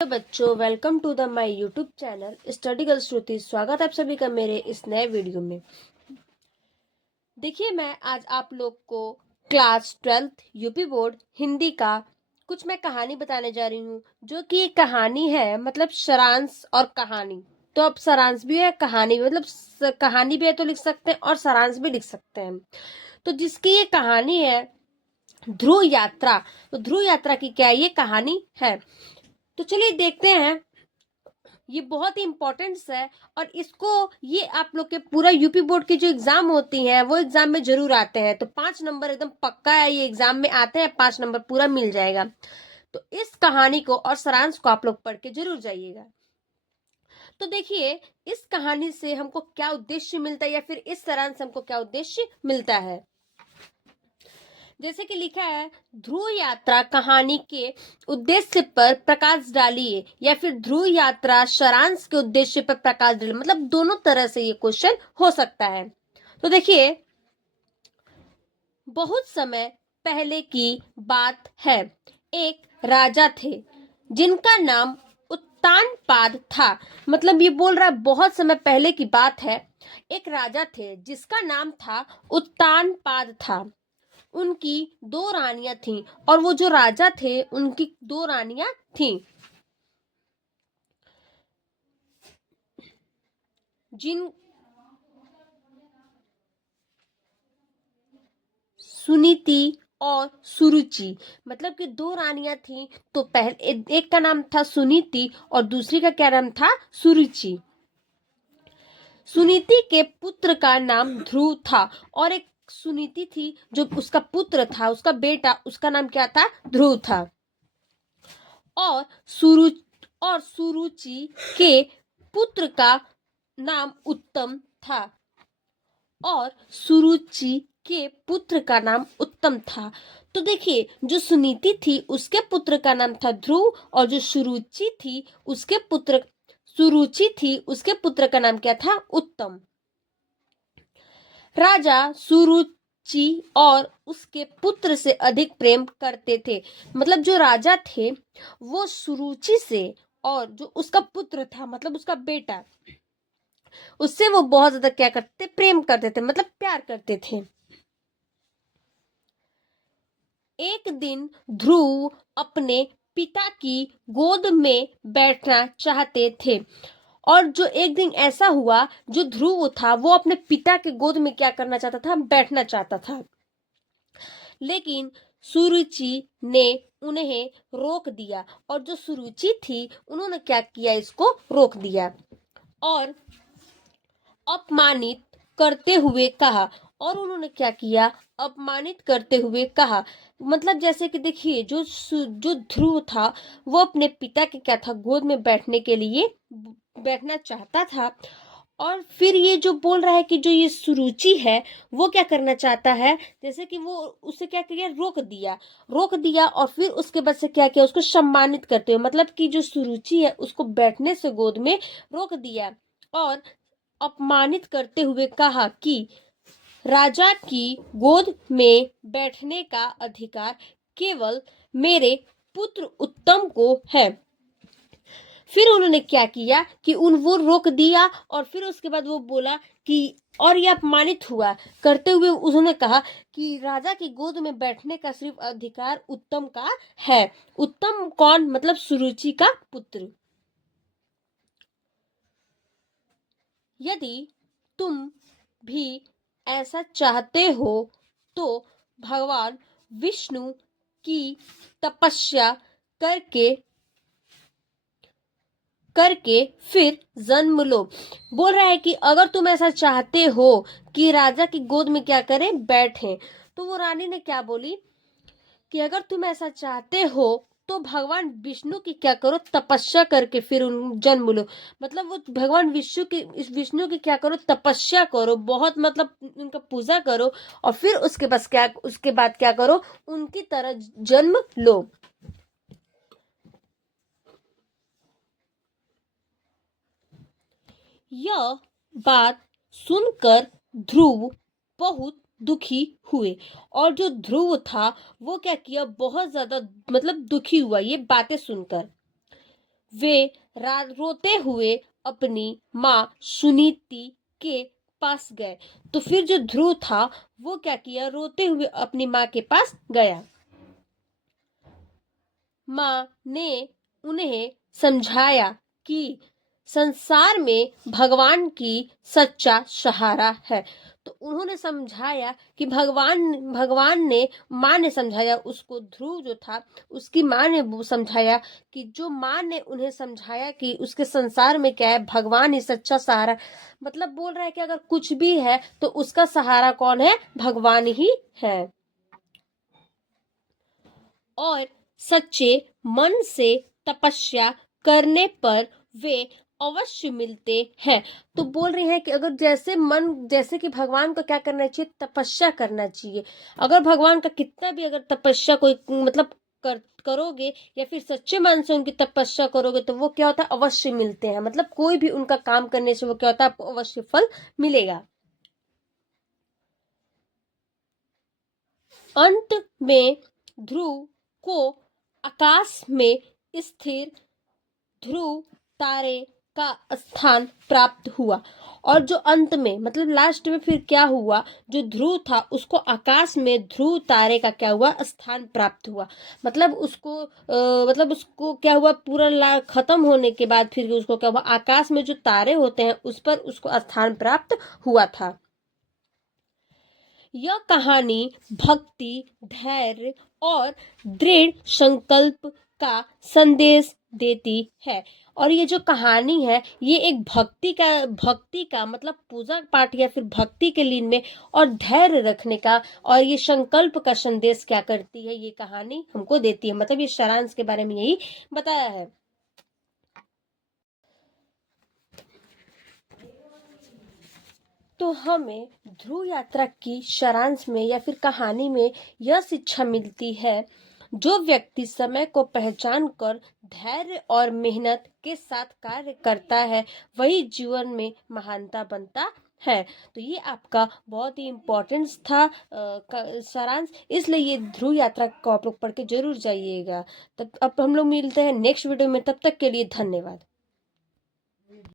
बच्चों, welcome to the my YouTube channel study girl Shruti. स्वागत है आप सभी का मेरे इस नए वीडियो में। देखिए, मैं आज आप लोग को class 12th UP board Hindi का कुछ मैं कहानी बताने जा रही हूँ, जो कि एक कहानी है, मतलब सारांश और कहानी। तो अब सारांश भी है, कहानी भी, मतलब कहानी भी है तो लिख सकते हैं और सारांश भी लिख सकते हैं। तो जिसकी ये कहानी है ध्रुव यात्रा, तो ध्रुव यात्रा की क्या ये कहानी है। तो चलिए देखते हैं। ये बहुत ही इंपॉर्टेंट है और इसको ये आप लोग के पूरा यूपी बोर्ड की जो एग्जाम होती हैं वो एग्जाम में जरूर आते हैं। तो 5 नंबर एकदम पक्का है, ये एग्जाम में आते हैं, 5 नंबर पूरा मिल जाएगा। तो इस कहानी को और सारांश को आप लोग पढ़ के जरूर जाइएगा। तो देखिए, इस कहानी से हमको क्या उद्देश्य मिलता है या फिर इस सारांश से हमको क्या उद्देश्य मिलता है। जैसे कि लिखा है, ध्रुव यात्रा कहानी के उद्देश्य पर प्रकाश डालिए, या फिर ध्रुव यात्रा सारांश के उद्देश्य पर प्रकाश डालिए। मतलब दोनों तरह से ये क्वेश्चन हो सकता है। तो देखिए, बहुत समय पहले की बात है, एक राजा थे जिनका नाम उत्तानपाद था। मतलब ये बोल रहा है बहुत समय पहले की बात है, एक राजा थे जिसका नाम था उत्तानपाद था। उनकी 2 रानियां थीं और वो जो राजा थे उनकी 2 रानियां थीं, जिन सुनीति और सुरुचि। मतलब कि 2 रानियां थीं। तो पहले एक का नाम था सुनीति और दूसरी का क्या नाम था, सुरुचि। सुनीति के पुत्र का नाम ध्रुव था और एक सुनीति थी जो उसका पुत्र था, उसका बेटा, उसका नाम क्या था, ध्रुव था। और सुरुचि के पुत्र का नाम उत्तम था और सुरुचि के पुत्र का नाम उत्तम था। तो देखिए, जो सुनीति थी उसके पुत्र का नाम था ध्रुव और जो सुरुचि थी उसके पुत्र का नाम क्या था, उत्तम। राजा सुरुचि और उसके पुत्र से अधिक प्रेम करते थे। मतलब जो राजा थे वो सुरुचि से, और जो उसका पुत्र था मतलब उसका बेटा, उससे वो बहुत ज्यादा क्या करते, प्रेम करते थे, मतलब प्यार करते थे। एक दिन ध्रुव अपने पिता की गोद में बैठना चाहते थे। और जो एक दिन ऐसा हुआ, जो ध्रुव था वो अपने पिता के गोद में क्या करना चाहता था, बैठना चाहता था। लेकिन सुरुचि ने उन्हें रोक दिया और जो सुरुचि थी उन्होंने क्या किया, इसको रोक दिया और अपमानित करते हुए कहा। और उन्होंने क्या किया, अपमानित करते हुए कहा। मतलब जैसे कि देखिए, जो ध्रुव था वो अपने पिता के क्या था, गोद में बैठने के लिए बैठना चाहता था। और फिर ये जो बोल रहा है कि जो ये सुरुचि है वो क्या करना चाहता है, जैसे कि वो उसे क्या किया, रोक दिया और फिर उसके बाद से क्या किया, उसको सम्मानित करते हुए, मतलब कि जो सुरुचि है उसको बैठने से गोद में रोक दिया और अपमानित करते हुए कहा कि राजा की गोद में बैठने का अधिकार केवल मेरे पुत्र उत्तम को है। फिर उन्होंने क्या किया कि वो रोक दिया और फिर उसके बाद वो बोला कि, और ये अपमानित हुआ करते हुए उन्होंने कहा कि राजा की गोद में बैठने का सिर्फ अधिकार उत्तम का है। उत्तम कौन, मतलब सुरुचि का पुत्र। यदि तुम भी ऐसा चाहते हो तो भगवान विष्णु की तपस्या करके फिर जन्म लो। बोल रहा है कि अगर तुम ऐसा चाहते हो कि राजा की गोद में क्या करें, बैठे। तो वो रानी ने क्या बोली कि अगर तुम ऐसा चाहते हो तो भगवान विष्णु की क्या करो, तपस्या करके फिर उन जन्म लो। मतलब वो भगवान विष्णु की क्या करो, तपस्या करो, बहुत मतलब उनका पूजा करो और फिर उसके बाद क्या करो, उनकी तरह जन्म लो। यह बात सुनकर ध्रुव बहुत दुखी हुए और जो ध्रुव था वो क्या किया, बहुत ज्यादा मतलब दुखी हुआ ये बातें सुनकर। वे रोते हुए अपनी माँ सुनीति के पास गए। तो फिर जो ध्रुव था वो क्या किया, रोते हुए अपनी माँ के पास गया। माँ ने उन्हें समझाया कि संसार में भगवान की सच्चा सहारा है। तो उन्होंने समझाया कि भगवान ने, माँ ने समझाया उसको, ध्रुव जो था उसकी माँ ने वो समझाया कि जो माँ ने उन्हें समझाया कि उसके संसार में क्या है, भगवान ही सच्चा सहारा। मतलब बोल रहा है कि अगर कुछ भी है तो उसका सहारा कौन है, भगवान ही है। और सच्चे मन से तपस्या करने पर वे अवश्य मिलते हैं। तो बोल रहे हैं कि अगर जैसे कि भगवान को क्या करना चाहिए, तपस्या करना चाहिए। अगर भगवान का कितना भी अगर तपस्या कोई मतलब करोगे या फिर सच्चे मन से उनकी तपस्या करोगे तो वो क्या होता है, अवश्य मिलते हैं। मतलब कोई भी उनका काम करने से वो क्या होता है, आपको अवश्य फल मिलेगा। अंत में ध्रुव को आकाश में स्थिर ध्रुव तारे का स्थान प्राप्त हुआ। और जो अंत में मतलब लास्ट में फिर क्या हुआ, जो ध्रुव था उसको आकाश में ध्रुव तारे का क्या हुआ, स्थान प्राप्त हुआ। मतलब उसको क्या हुआ, पूरा खत्म होने के बाद फिर उसको क्या हुआ, आकाश में जो तारे होते हैं उस पर उसको स्थान प्राप्त हुआ था। यह कहानी भक्ति, धैर्य और दृढ़ संकल्प का संदेश देती है। और ये जो कहानी है ये एक भक्ति का मतलब पूजा पाठ या फिर भक्ति के लीन में और धैर्य रखने का और ये संकल्प का संदेश क्या करती है, ये कहानी हमको देती है। मतलब ये सारांश के बारे में यही बताया है। तो हमें ध्रुव यात्रा की सारांश में या फिर कहानी में यह शिक्षा मिलती है, जो व्यक्ति समय को पहचान कर धैर्य और मेहनत के साथ कार्य करता है वही जीवन में महानता बनता है। तो ये आपका बहुत ही इम्पोर्टेंस था सारांश, इसलिए ये ध्रुव यात्रा को आप लोग पढ़ के जरूर जाइएगा। तब अब हम लोग मिलते हैं नेक्स्ट वीडियो में, तब तक के लिए धन्यवाद।